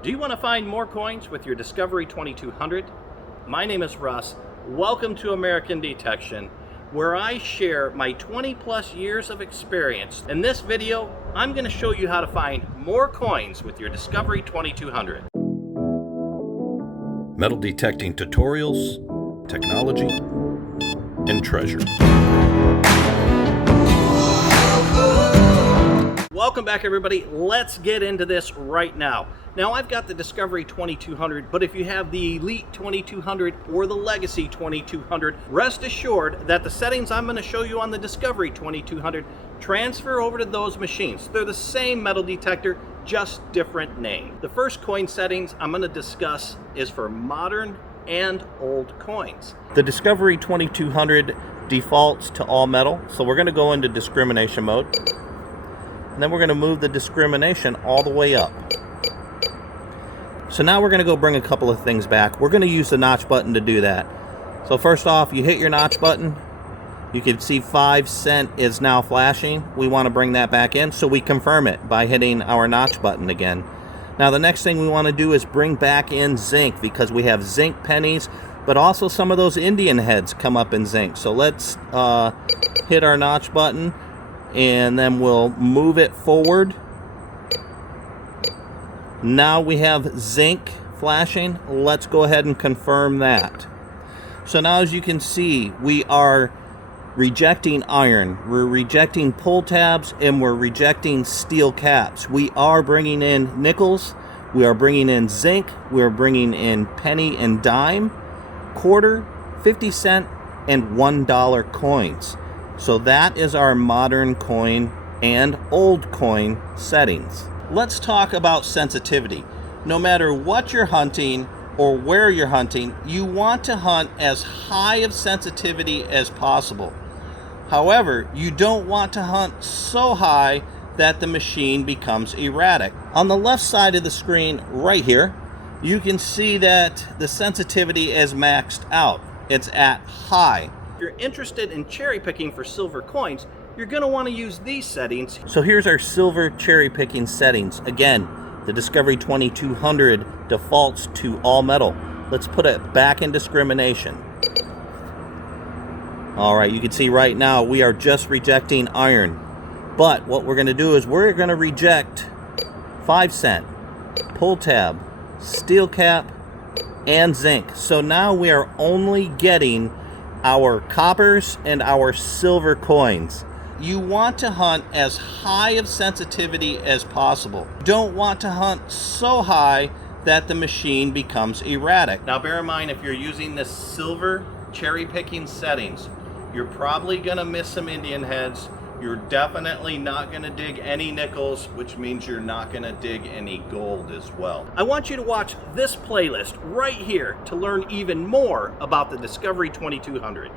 Do you want to find more coins with your Discovery 2200? My name is Russ. Welcome to American Detection, where I share my 20 plus years of experience. In this video, I'm going to show you how to find more coins with your Discovery 2200. Metal detecting tutorials, technology, and treasure. Welcome back, everybody. Let's get into this right now. Now, I've got the Discovery 2200, but if you have the Elite 2200 or the Legacy 2200, rest assured that the settings I'm going to show you on the Discovery 2200 transfer over to those machines. They're the same metal detector, just different name. The first coin settings I'm going to discuss is for modern and old coins. The Discovery 2200 defaults to all metal, so we're going to go into discrimination mode. And then we're going to move the discrimination all the way up. So now we're going to go bring a couple of things back. We're going to use the notch button to do that. So first off, you hit your notch button. You can see 5 cent is now flashing. We want to bring that back in, so we confirm it by hitting our notch button again. Now the next thing we want to do is bring back in zinc, because we have zinc pennies, but also some of those Indian heads come up in zinc. So let's hit our notch button, and then we'll move it forward. Now we have zinc flashing. Let's go ahead and confirm that. So now, as you can see, we are rejecting iron, we're rejecting pull tabs, and we're rejecting steel caps. We are bringing in nickels, we are bringing in zinc, we are bringing in penny and dime, quarter, 50 cent, and $1 coins. So that is our modern coin and old coin settings. Let's talk about sensitivity. No matter what you're hunting or where you're hunting, you want to hunt as high of sensitivity as possible. However, you don't want to hunt so high that the machine becomes erratic. On the left side of the screen right here, you can see that the sensitivity is maxed out. It's at high. If you're interested in cherry picking for silver coins, you're going to want to use these settings. So here's our silver cherry picking settings. Again, the Discovery 2200 defaults to all metal. Let's put it back in discrimination. Alright, you can see right now we are just rejecting iron. But what we're going to do is we're going to reject 5 cent, pull tab, steel cap, and zinc. So now we are only getting our coppers and our silver coins. You want to hunt as high of sensitivity as possible. You don't want to hunt so high that the machine becomes erratic. Now bear in mind, if you're using the silver cherry picking settings, you're probably going to miss some Indian heads. You're definitely not going to dig any nickels, which means you're not going to dig any gold as well. I want you to watch this playlist right here to learn even more about the Discovery 2200.